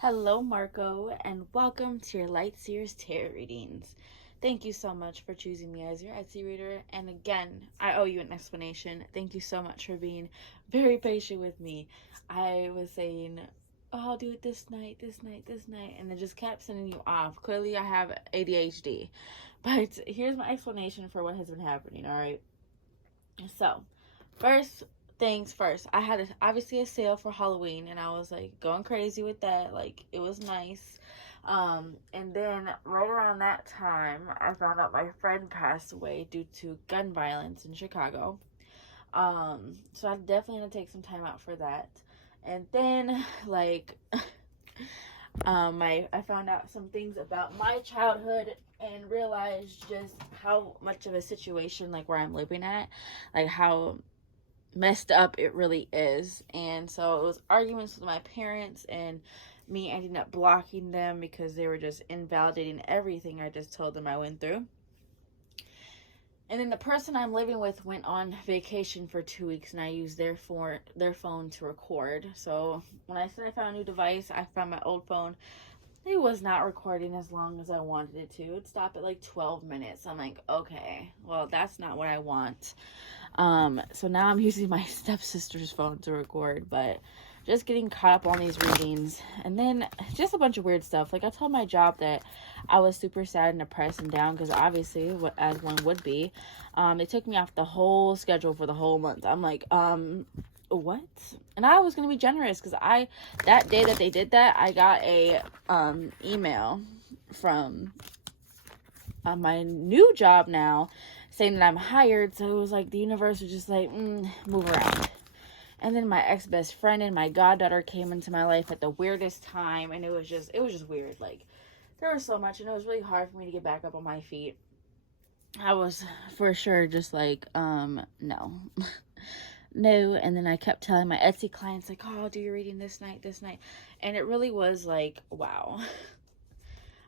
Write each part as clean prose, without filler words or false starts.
Hello, Marco, and welcome to your Light Seers Tarot readings. Thank you so much for choosing me as your Etsy reader. And again, I owe you an explanation. Thank you so much for being very patient with me. I was saying, oh, I'll do it this night, and it just kept sending you off. Clearly, I have ADHD. But here's my explanation for what has been happening, all right? So, first things first, I had obviously a sale for Halloween, and I was like going crazy with that. Like, it was nice. And then right around that time, I found out my friend passed away due to gun violence in Chicago. So I definitely had to take some time out for that. And then, like, I found out some things about my childhood and realized just how much of a situation, like, where I'm living at, like, how messed up it really is. And so it was arguments with my parents and me ending up blocking them because they were just invalidating everything I just told them I went through. And then the person I'm living with went on vacation for 2 weeks, and I used their phone to record. So when I said I found a new device, I found my old phone. It was not recording as long as I wanted it to. It stopped at like 12 minutes. I'm like, okay, well, that's not what I want. So now I'm using my stepsister's phone to record, but just getting caught up on these readings. And then just a bunch of weird stuff. Like, I told my job that I was super sad and depressed and down because obviously, as one would be, they took me off the whole schedule for the whole month. I'm like, what? And I was gonna be generous because that day that they did that, I got a email from my new job now saying that I'm hired. So it was like the universe was just like, move around. And then my ex-best friend and my goddaughter came into my life at the weirdest time, and it was just weird. Like, there was so much, and it was really hard for me to get back up on my feet. I was for sure just like, no. No. And then I kept telling my Etsy clients, like, oh, I'll do your reading this night. And it really was like, wow.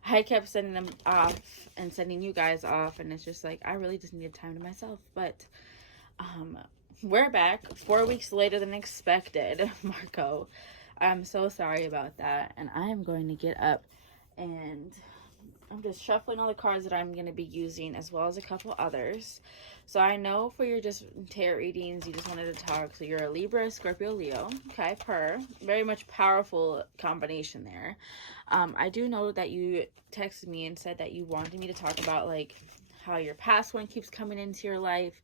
I kept sending them off and sending you guys off, and it's just like, I really just needed time to myself. But we're back 4 weeks later than expected, Marco. I'm so sorry about that, and I am going to get up and I'm just shuffling all the cards that I'm going to be using, as well as a couple others. So I know for your just tarot readings, you just wanted to talk. So you're a Libra, Scorpio, Leo. Okay, very much powerful combination there. I do know that you texted me and said that you wanted me to talk about, like, how your past one keeps coming into your life.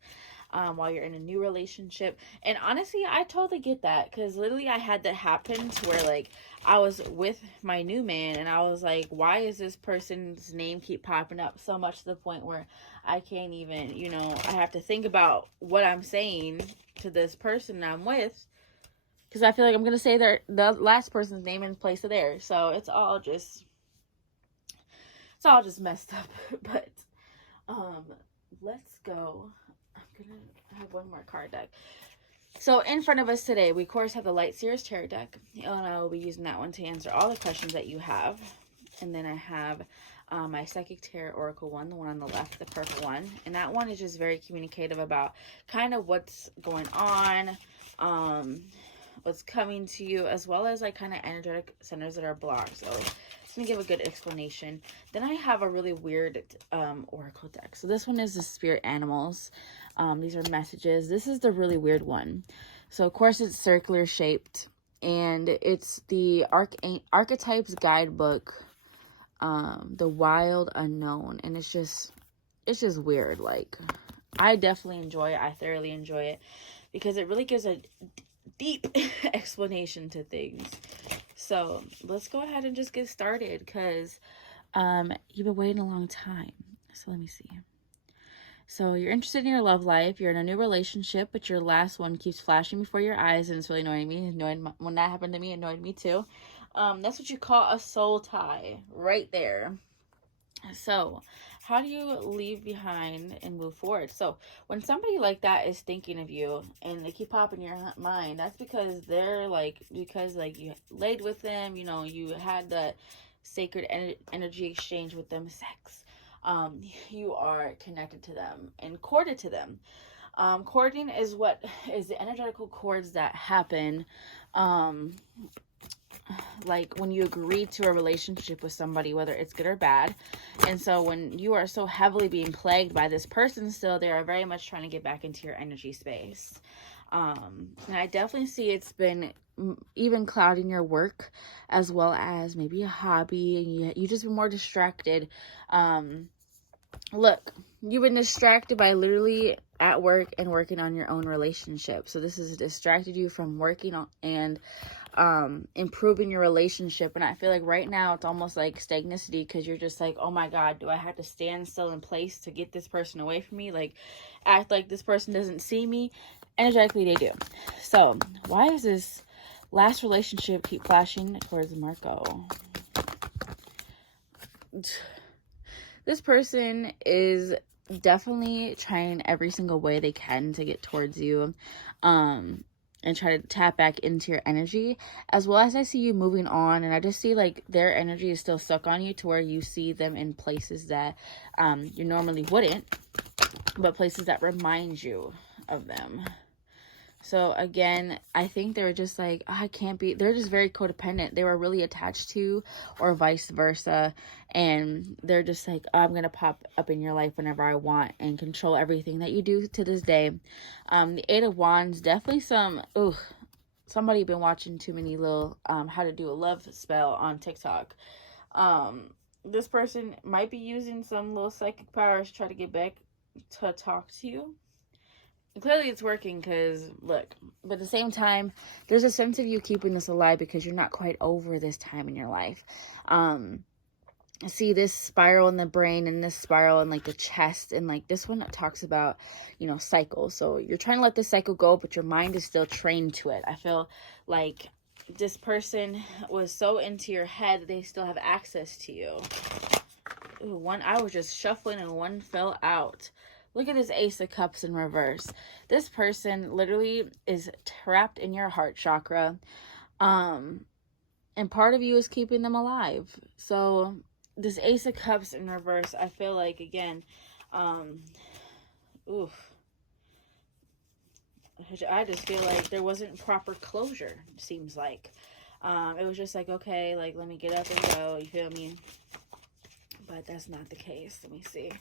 While you're in a new relationship. And honestly, I totally get that, because literally I had that happen to where, like, I was with my new man and I was like, why is this person's name keep popping up so much to the point where I can't even, I have to think about what I'm saying to this person I'm with, because I feel like I'm going to say the last person's name in place of theirs. So it's all just messed up. But let's go. I'm gonna have one more card deck. So in front of us today, we of course have the Light Seers Tarot deck, and I will be using that one to answer all the questions that you have. And then I have my Psychic Tarot Oracle one, the one on the left, the purple one, and that one is just very communicative about kind of what's going on, what's coming to you, as well as like kind of energetic centers that are blocked. So it's gonna give a good explanation. Then I have a really weird oracle deck. So this one is the spirit animals. These are messages. This is the really weird one. So of course it's circular shaped, and it's the archetypes guidebook, the wild unknown, and it's just weird. Like, I definitely enjoy it. I thoroughly enjoy it because it really gives a deep explanation to things. So let's go ahead and just get started, because you've been waiting a long time. So let me see. So you're interested in your love life. You're in a new relationship, but your last one keeps flashing before your eyes, and it's really annoying me. When that happened to me, it annoyed me too. That's what you call a soul tie right there. So how do you leave behind and move forward? So when somebody like that is thinking of you and they keep popping in your mind, that's because you laid with them, you had the sacred energy exchange with them, sex. You are connected to them and corded to them. Courting is what is the energetical cords that happen like when you agree to a relationship with somebody, whether it's good or bad. And so when you are so heavily being plagued by this person still, they are very much trying to get back into your energy space. And I definitely see it's been even clouding your work, as well as maybe a hobby, and you just been more distracted. Look, you've been distracted by literally at work and working on your own relationship. So this has distracted you from working on and improving your relationship. And I feel like right now it's almost like stagnancy, because you're just like, oh my God, do I have to stand still in place to get this person away from me? Like, act like this person doesn't see me. Energetically, they do. So why is this last relationship keep flashing towards Marco? This person is definitely trying every single way they can to get towards you, and try to tap back into your energy, as well as I see you moving on, and I just see like their energy is still stuck on you, to where you see them in places that you normally wouldn't, but places that remind you of them. So again, I think they were just like, oh, I can't be, they're just very codependent. They were really attached to, or vice versa. And they're just like, oh, I'm going to pop up in your life whenever I want and control everything that you do to this day. The Eight of Wands, definitely somebody been watching too many little, how to do a love spell on TikTok. This person might be using some little psychic powers to try to get back to talk to you. Clearly it's working, because look, but at the same time, there's a sense of you keeping this alive because you're not quite over this time in your life. See this spiral in the brain, and this spiral in like the chest, and like this one talks about, cycles. So you're trying to let this cycle go, but your mind is still trained to it. I feel like this person was so into your head that they still have access to you. Ooh, I was just shuffling and one fell out. Look at this Ace of Cups in reverse. This person literally is trapped in your heart chakra. And part of you is keeping them alive. So this Ace of Cups in reverse, I feel like, again, I just feel like there wasn't proper closure, seems like. It was just like, okay, like, let me get up and go, you feel me? But that's not the case. Let me see.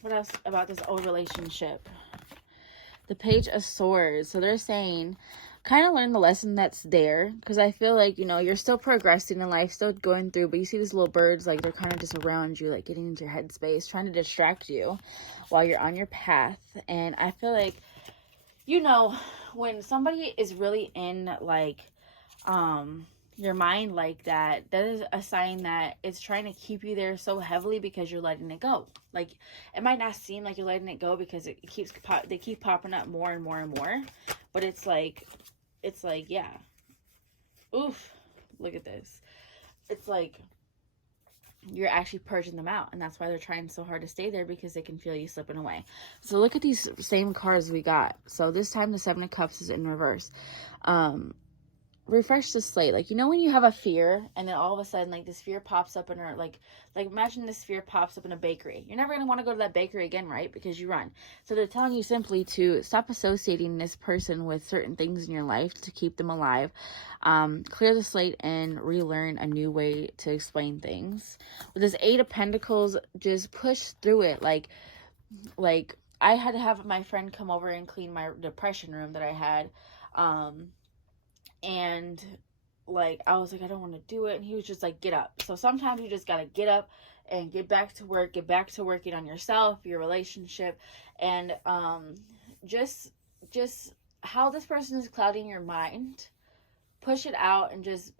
What else about this old relationship? The Page of Swords. So they're saying, kind of learn the lesson that's there. Because I feel like, you're still progressing in life, still going through. But you see these little birds, like, they're kind of just around you, like, getting into your headspace, trying to distract you while you're on your path. And I feel like, when somebody is really in, like, your mind like that is a sign that it's trying to keep you there so heavily because you're letting it go. Like, it might not seem like you're letting it go because they keep popping up more and more and more, but it's like, yeah, oof, look at this. It's like you're actually purging them out, and that's why they're trying so hard to stay there, because they can feel you slipping away. So look at these same cards we got. So this time the Seven of Cups is in reverse. Refresh the slate. Like, when you have a fear, and then all of a sudden, like, this fear pops up in her, like imagine this fear pops up in a bakery. You're never going to want to go to that bakery again, right? Because you run. So they're telling you simply to stop associating this person with certain things in your life to keep them alive. Clear the slate and relearn a new way to explain things. With this Eight of Pentacles, just push through it. Like I had to have my friend come over and clean my depression room that I had. And like, I was like, I don't want to do it. And he was just like, get up. So sometimes you just got to get up and get back to work, get back to working on yourself, your relationship. And, just how this person is clouding your mind, push it out and just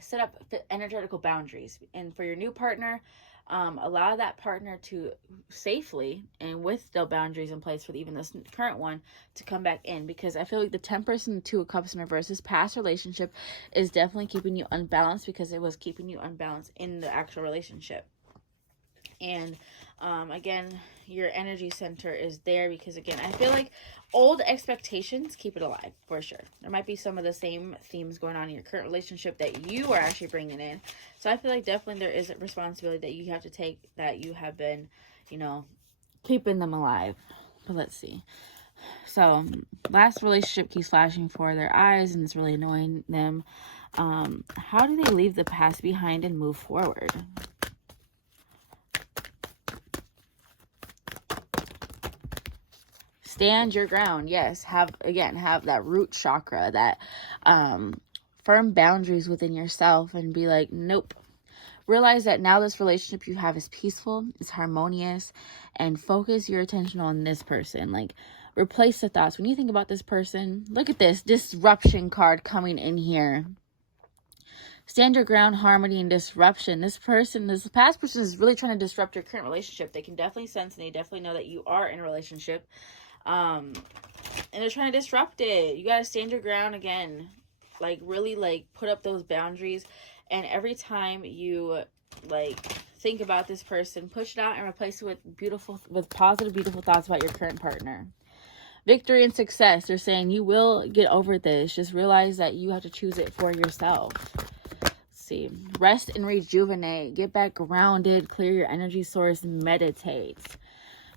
set up energetical boundaries. And for your new partner, allow that partner to safely, and with still boundaries in place for even this current one, to come back in. Because I feel like the Temperance and the Two of Cups in reverse, this past relationship is definitely keeping you unbalanced, because it was keeping you unbalanced in the actual relationship. And again, your energy center is there, because again, I feel like old expectations keep it alive for sure. There might be some of the same themes going on in your current relationship that you are actually bringing in. So I feel like definitely there is a responsibility that you have to take, that you have been, keeping them alive. But let's see. So last relationship keeps flashing for their eyes, and it's really annoying them. How do they leave the past behind and move forward? Stand your ground. Yes. Have that root chakra, that firm boundaries within yourself, and be like, nope. Realize that now this relationship you have is peaceful, is harmonious, and focus your attention on this person. Like, replace the thoughts. When you think about this person, look at this disruption card coming in here. Stand your ground, harmony, and disruption. This past person is really trying to disrupt your current relationship. They can definitely sense, and they definitely know that you are in a relationship. And they're trying to disrupt it. You gotta stand your ground again. Like, really, like, put up those boundaries. And every time you, like, think about this person, push it out and replace it with positive, beautiful thoughts about your current partner. Victory and success. They're saying you will get over this. Just realize that you have to choose it for yourself. Let's see. Rest and rejuvenate. Get back grounded. Clear your energy source. Meditate.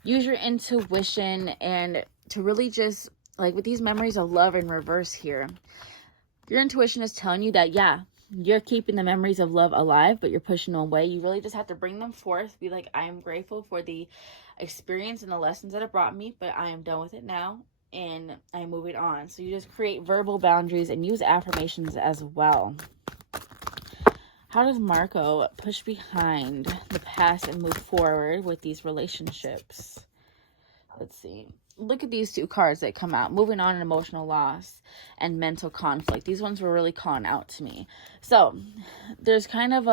Use your intuition, and to really just, like, with these memories of love in reverse here, your intuition is telling you that, yeah, you're keeping the memories of love alive, but you're pushing them away. You really just have to bring them forth. Be like, I am grateful for the experience and the lessons that it brought me, but I am done with it now, and I'm moving on. So you just create verbal boundaries and use affirmations as well. How does Marco push behind the past and move forward with these relationships? Let's see. Look at these two cards that come out. Moving on, and emotional loss and mental conflict. These ones were really calling out to me. So there's kind of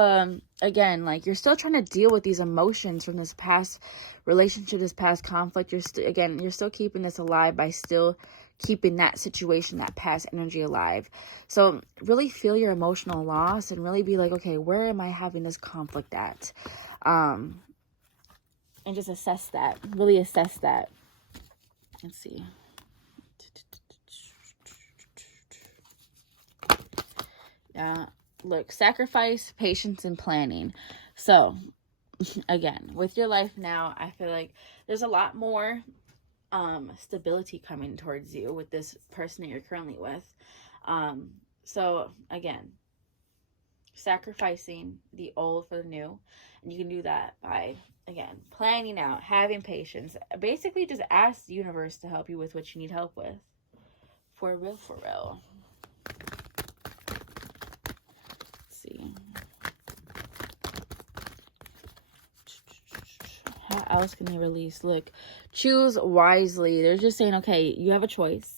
again, like, you're still trying to deal with these emotions from this past relationship, this past conflict. You're still keeping this alive by still keeping that situation, that past energy alive. So really feel your emotional loss and really be like, okay, where am I having this conflict at? And just assess that. Really assess that. Let's see. Yeah, look, sacrifice, patience, and planning. So, again, with your life now, I feel like there's a lot more stability coming towards you with this person that you're currently with. So, again, sacrificing the old for the new. And you can do that by, again, planning out, having patience. Basically, just ask the universe to help you with what you need help with. For real, for real. Let's see. How else can they release? Look, choose wisely. They're just saying, okay, you have a choice.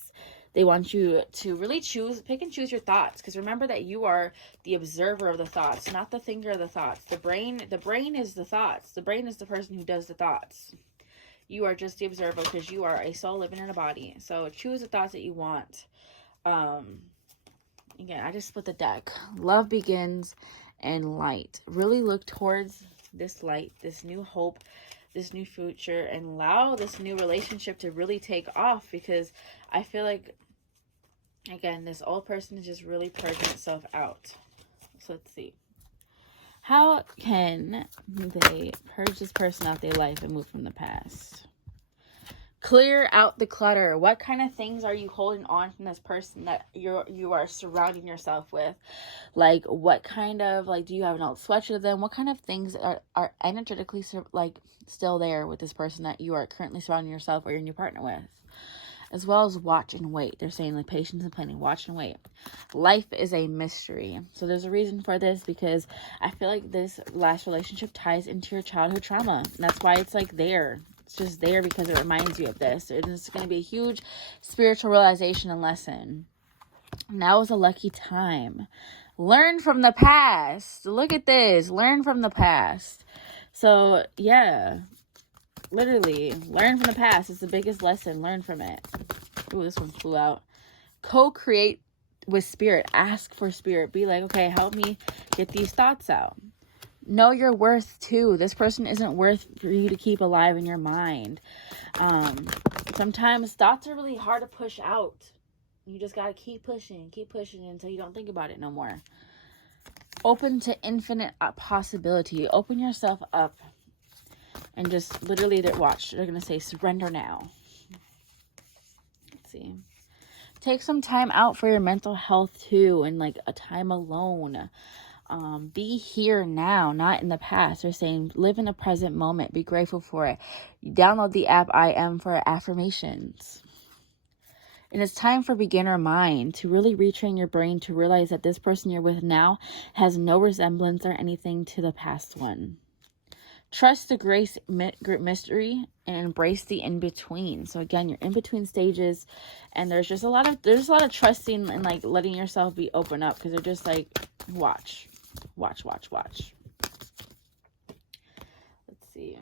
They want you to really pick and choose your thoughts. Because remember that you are the observer of the thoughts, not the thinker of the thoughts. The brain is the thoughts. The brain is the person who does the thoughts. You are just the observer because you are a soul living in a body. So choose the thoughts that you want. Again, I just split the deck. Love begins and light. Really look towards this light, this new hope, this new future, and allow this new relationship to really take off, because I feel like, again, this old person is just really purging itself out. So let's see. How can they purge this person out their life and move from the past? Clear out the clutter. What kind of things are you holding on from this person that you are surrounding yourself with? Like, what kind of, like, do you have an old sweatshirt of them? What kind of things are energetically, like, still there with this person that you are currently surrounding yourself or your new partner with? As well as watch and wait. They're saying, like, patience and planning. Watch and wait. Life is a mystery. So there's a reason for this, because I feel like this last relationship ties into your childhood trauma. And that's why it's, like, there. It's just there because it reminds you of this. It's going to be a huge spiritual realization and lesson. Now is a lucky time. Learn from the past. Look at this. Learn from the past. So, yeah. Literally, learn from the past. It's the biggest lesson. Learn from it. Ooh, this one flew out. Co-create with spirit. Ask for spirit. Be like, okay, help me get these thoughts out. Know your worth too. This person isn't worth for you to keep alive in your mind. Sometimes thoughts are really hard to push out. You just got to keep pushing until you don't think about it no more. Open to infinite possibility. Open yourself up. And just literally, watch. They're going to say, surrender now. Let's see. Take some time out for your mental health too, and like a time alone. Be here now, not in the past. They're saying live in the present moment. Be grateful for it. Download the app I Am for affirmations. And it's time for beginner mind to really retrain your brain to realize that this person you're with now has no resemblance or anything to the past one. Trust the grace mystery and embrace the in-between. So again, you're in between stages, and there's a lot of trusting and like letting yourself be open up, because they're just like, watch. Let's see.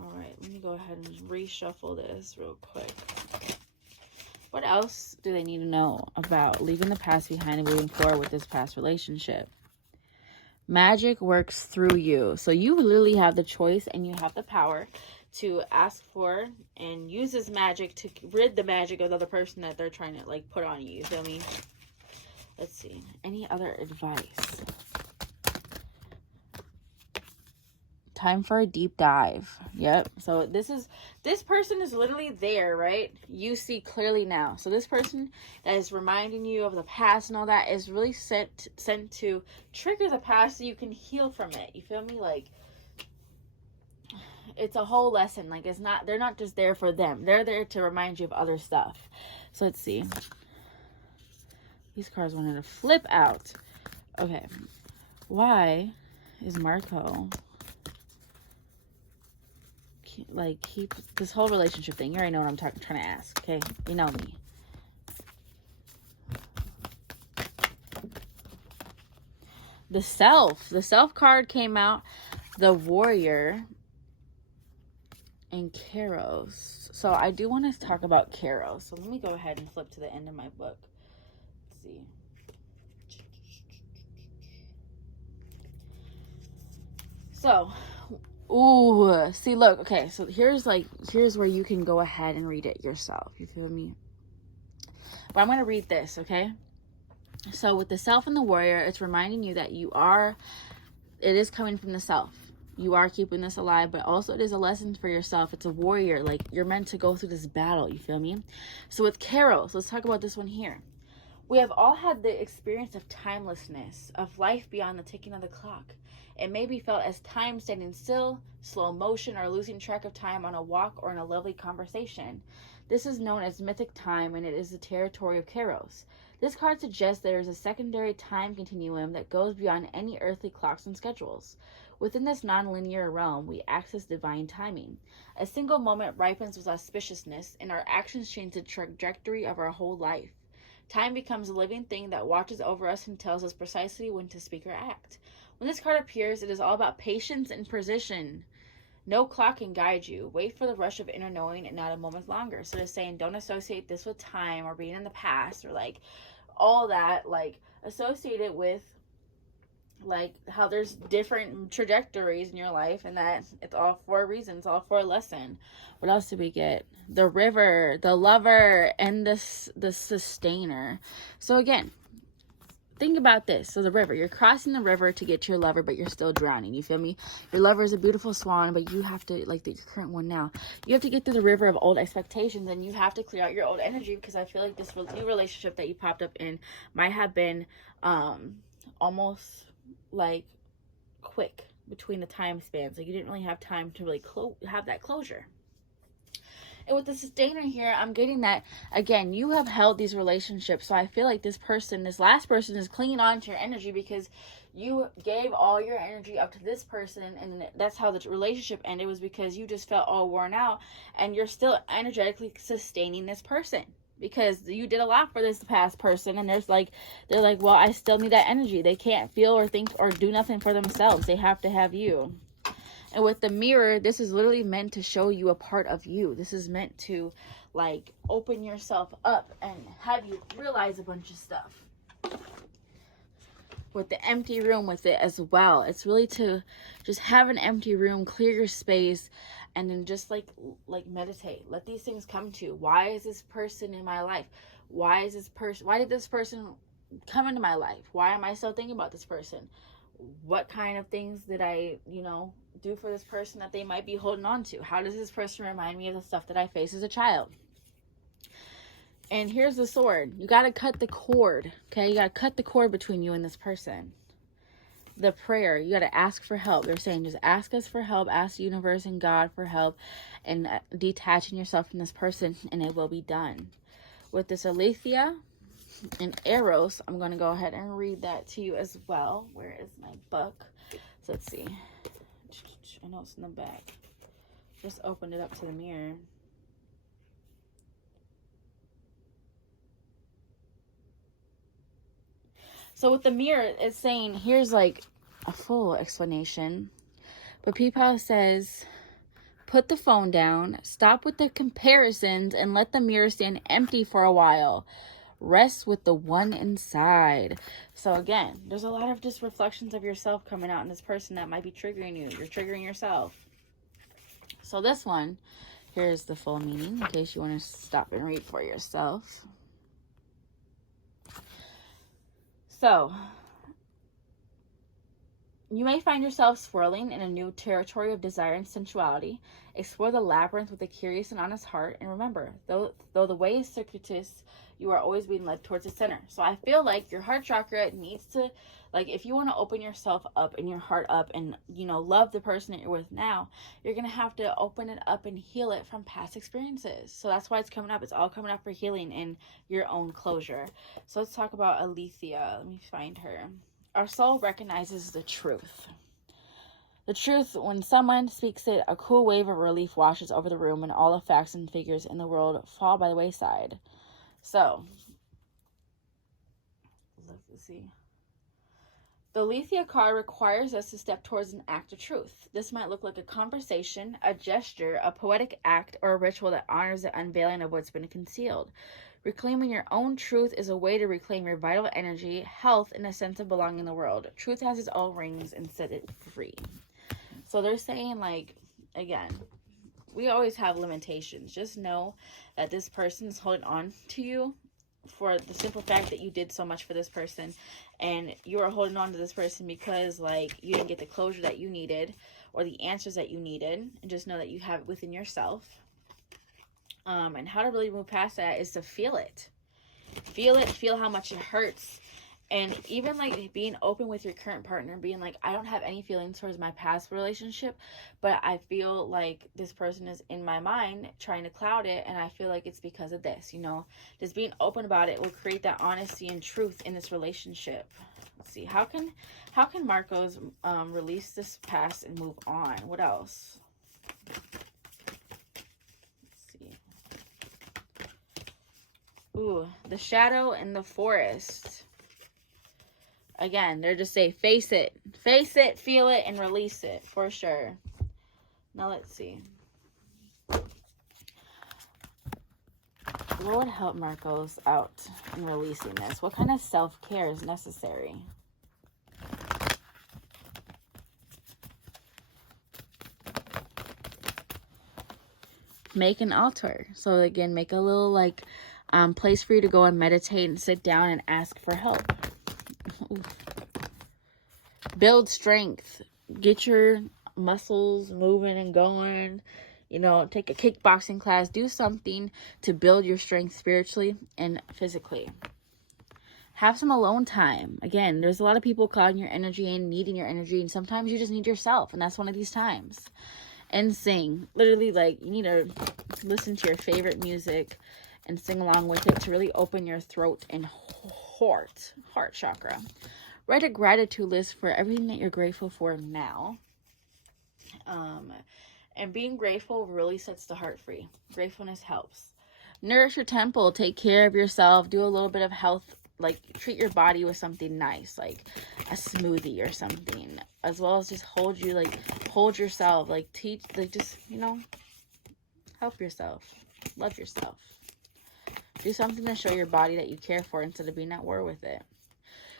All right, let me go ahead and reshuffle this real quick. What else do they need to know about leaving the past behind and moving forward with this past relationship? Magic works through you. So you literally have the choice and you have the power to ask for and use this magic to rid the magic of the other person that they're trying to like put on you. You feel me? Let's see. Any other advice? Time for a deep dive. Yep. So this person is literally there, right? You see clearly now. So this person that is reminding you of the past and all that is really sent to trigger the past so you can heal from it. You feel me? Like, it's a whole lesson. Like, they're not just there for them. They're there to remind you of other stuff. So let's see. These cards wanted to flip out. Okay. Why is Marco keep this whole relationship thing? You already know what I'm trying to ask, okay? You know me. The self card came out, the warrior, and Kairos. So I do want to talk about Kairos. So let me go ahead and flip to the end of my book. Let's see. So, ooh, see, look, okay, so here's where you can go ahead and read it yourself. You feel me? But I'm going to read this, okay? So with the self and the warrior, it's reminding you that it is coming from the self. You are keeping this alive, but also it is a lesson for yourself. It's a warrior. Like, you're meant to go through this battle. You feel me? So with Kairos, let's talk about this one here. We have all had the experience of timelessness, of life beyond the ticking of the clock. It may be felt as time standing still, slow motion, or losing track of time on a walk or in a lovely conversation. This is known as mythic time, and it is the territory of Kairos. This card suggests there is a secondary time continuum that goes beyond any earthly clocks and schedules. Within this non-linear realm, we access divine timing. A single moment ripens with auspiciousness, and our actions change the trajectory of our whole life. Time becomes a living thing that watches over us and tells us precisely when to speak or act. When this card appears, it is all about patience and precision. No clock can guide you. Wait for the rush of inner knowing and not a moment longer. So they're saying, don't associate this with time or being in the past or like all that. Like, associate it with like how there's different trajectories in your life, and that it's all for a reason. It's all for a lesson. What else did we get? The river, the lover, and the sustainer. So again, think about this. So the river, you're crossing the river to get to your lover, but you're still drowning. You feel me? Your lover is a beautiful swan, but you have to, like the current one now, you have to get through the river of old expectations, and you have to clear out your old energy, because I feel like this new relationship that you popped up in might have been almost like quick between the time spans. Like, you didn't really have time to really have that closure. And with the sustainer here, I'm getting that, again, you have held these relationships. So I feel like this last person is clinging on to your energy because you gave all your energy up to this person. And that's how the relationship ended, was because you just felt all worn out. And you're still energetically sustaining this person, because you did a lot for this past person. And they're like, well, I still need that energy. They can't feel or think or do nothing for themselves. They have to have you. And with the mirror, this is literally meant to show you a part of you. This is meant to, like, open yourself up and have you realize a bunch of stuff. With the empty room with it as well. It's really to just have an empty room, clear your space, and then just, like meditate. Let these things come to you. Why is this person in my life? Why did this person come into my life? Why am I still thinking about this person? what kind of things did I, do for this person that they might be holding on to? How does this person remind me of the stuff that I faced as a child? And here's the sword. You got to cut the cord, okay? You got to cut the cord between you and this person. The prayer, you got to ask for help. They're saying just ask us for help, ask the universe and God for help, and detaching yourself from this person, and it will be done. With this Aletheia and Eros, I'm going to go ahead and read that to you as well. Where is my book? So let's see. I know it's in the back. Just opened it up to the mirror. So with the mirror, it's saying, here's like a full explanation. But Peepaw says, put the phone down, stop with the comparisons, and let the mirror stand empty for a while. Rest with the one inside. So again, there's a lot of just reflections of yourself coming out in this person that might be triggering you. You're triggering yourself. So this one, here's the full meaning in case you want to stop and read for yourself. So, you may find yourself swirling in a new territory of desire and sensuality. Explore the labyrinth with a curious and honest heart. And remember, though the way is circuitous, you are always being led towards the center. So I feel like your heart chakra needs to, like, if you want to open yourself up and your heart up and, love the person that you're with now, you're going to have to open it up and heal it from past experiences. So that's why it's coming up. It's all coming up for healing and your own closure. So let's talk about Aletheia. Let me find her. Our soul recognizes the truth. The truth, when someone speaks it, a cool wave of relief washes over the room and all the facts and figures in the world fall by the wayside. So, let's see. The Aletheia card requires us to step towards an act of truth. This might look like a conversation, a gesture, a poetic act, or a ritual that honors the unveiling of what's been concealed. Reclaiming your own truth is a way to reclaim your vital energy, health, and a sense of belonging in the world. Truth has its own rings and set it free. So they're saying, like, again, we always have limitations. Just know that this person is holding on to you for the simple fact that you did so much for this person, and you are holding on to this person because, like, you didn't get the closure that you needed or the answers that you needed, and just know that you have it within yourself. And how to really move past that is to feel it. Feel how much it hurts. And even like being open with your current partner, being like, I don't have any feelings towards my past relationship, but I feel like this person is in my mind trying to cloud it, and I feel like it's because of this, just being open about it will create that honesty and truth in this relationship. Let's see, how can Markos release this past and move on? What else? Ooh, the shadow in the forest. Again, they're just saying, face it, feel it, and release it for sure. Now let's see. What would help Markos out in releasing this? What kind of self-care is necessary? Make an altar. So again, make a little place for you to go and meditate and sit down and ask for help. Oof. Build strength. Get your muscles moving and going. Take a kickboxing class. Do something to build your strength spiritually and physically. Have some alone time. Again, there's a lot of people clouding your energy and needing your energy, and sometimes you just need yourself, and that's one of these times. And sing. Literally, you need to listen to your favorite music and sing along with it to really open your throat and heart chakra. Write a gratitude list for everything that you're grateful for now. And being grateful really sets the heart free. Gratefulness helps. Nourish your temple. Take care of yourself. Do a little bit of health. Treat your body with something nice, like a smoothie or something, as well as just hold yourself, teach, help yourself, love yourself. Do something to show your body that you care for instead of being at war with it.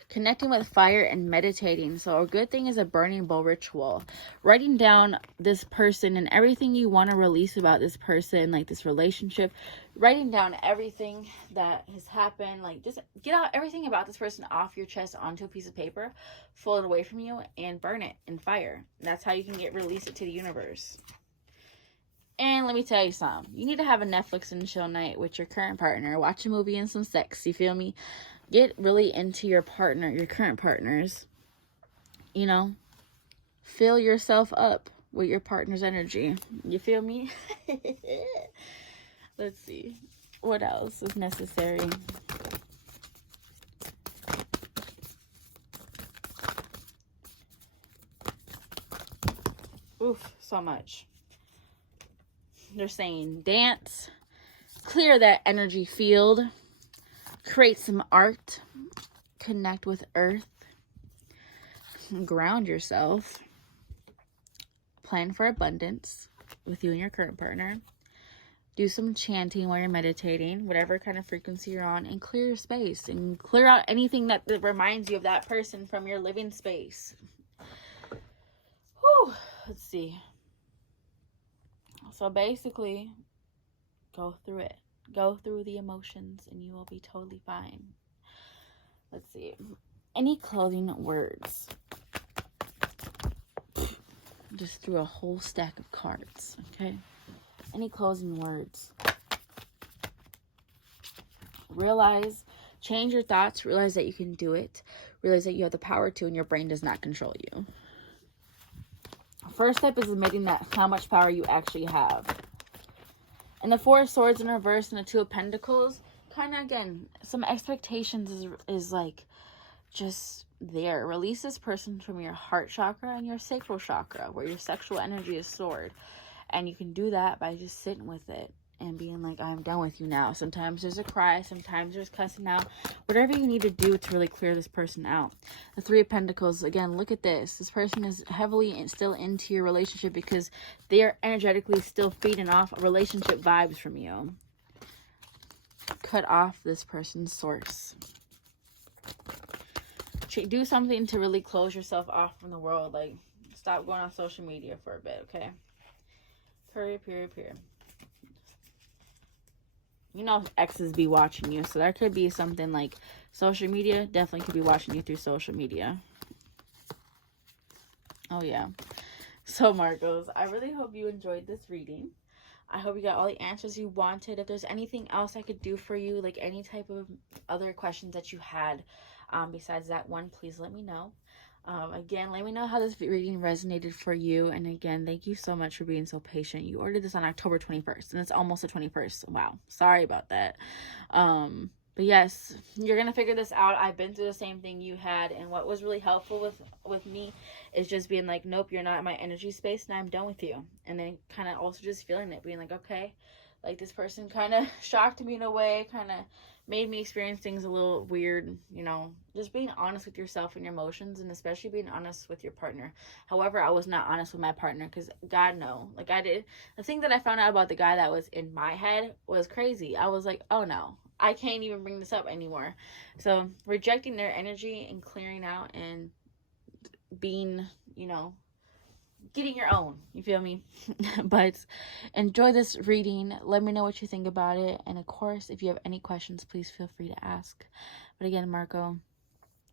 Connecting with fire and meditating. So a good thing is a burning bowl ritual. Writing down this person and everything you want to release about this person, like this relationship. Writing down everything that has happened. Like, just get out everything about this person off your chest onto a piece of paper. Fold it away from you and burn it in fire. And that's how you can release it to the universe. And let me tell you something. You need to have a Netflix and chill night with your current partner. Watch a movie and some sex. You feel me? Get really into your partner, your current partners. You know? Fill yourself up with your partner's energy. You feel me? Let's see. What else is necessary? Oof, so much. They're saying dance, clear that energy field, create some art, connect with earth, ground yourself, plan for abundance with you and your current partner, do some chanting while you're meditating, whatever kind of frequency you're on, and clear your space and clear out anything that reminds you of that person from your living space. Whew, let's see. So basically, go through it. Go through the emotions and you will be totally fine. Let's see. Any closing words? Just threw a whole stack of cards, okay? Any closing words? Realize, change your thoughts. Realize that you can do it. Realize that you have the power to and your brain does not control you. First step is admitting that how much power you actually have. And the Four of Swords in reverse and the Two of Pentacles, kind of, again, some expectations is like just there. Release this person from your heart chakra and your sacral chakra, where your sexual energy is stored. And you can do that by just sitting with it and being like, I'm done with you now. Sometimes there's a cry, sometimes there's cussing out, whatever you need to do to really clear this person out. The Three of Pentacles, again, look at this. This person is heavily still into your relationship because they are energetically still feeding off relationship vibes from you. Cut off this person's source. Do something to really close yourself off from the world. Like, stop going on social media for a bit, okay? Period. You know exes be watching you, so there could be something like social media definitely could be watching you through social media. Oh yeah. So Markos, I really hope you enjoyed this reading. I hope you got all the answers you wanted. If there's anything else I could do for you, like any type of other questions that you had besides that one, please let me know. Again, let me know how this reading resonated for you. And again, thank you so much for being so patient. You ordered this on October 21st, and it's almost the 21st. Wow. Sorry about that. But yes, you're going to figure this out. I've been through the same thing you had. And what was really helpful with me is just being like, nope, you're not in my energy space, and I'm done with you. And then kind of also just feeling it, being like, okay, like this person kind of shocked me in a way, kind of made me experience things a little weird, you know, just being honest with yourself and your emotions, and especially being honest with your partner. However, I was not honest with my partner because God no, like I did. The thing that I found out about the guy that was in my head was crazy. I was like, oh no, I can't even bring this up anymore. So rejecting their energy and clearing out and being, you know, getting your own, you feel me? But enjoy this reading. Let me know what you think about it, and of course, if you have any questions, please feel free to ask. But again, Marco,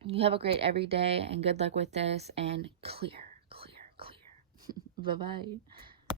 you have a great everyday and good luck with this, and clear. Bye-bye.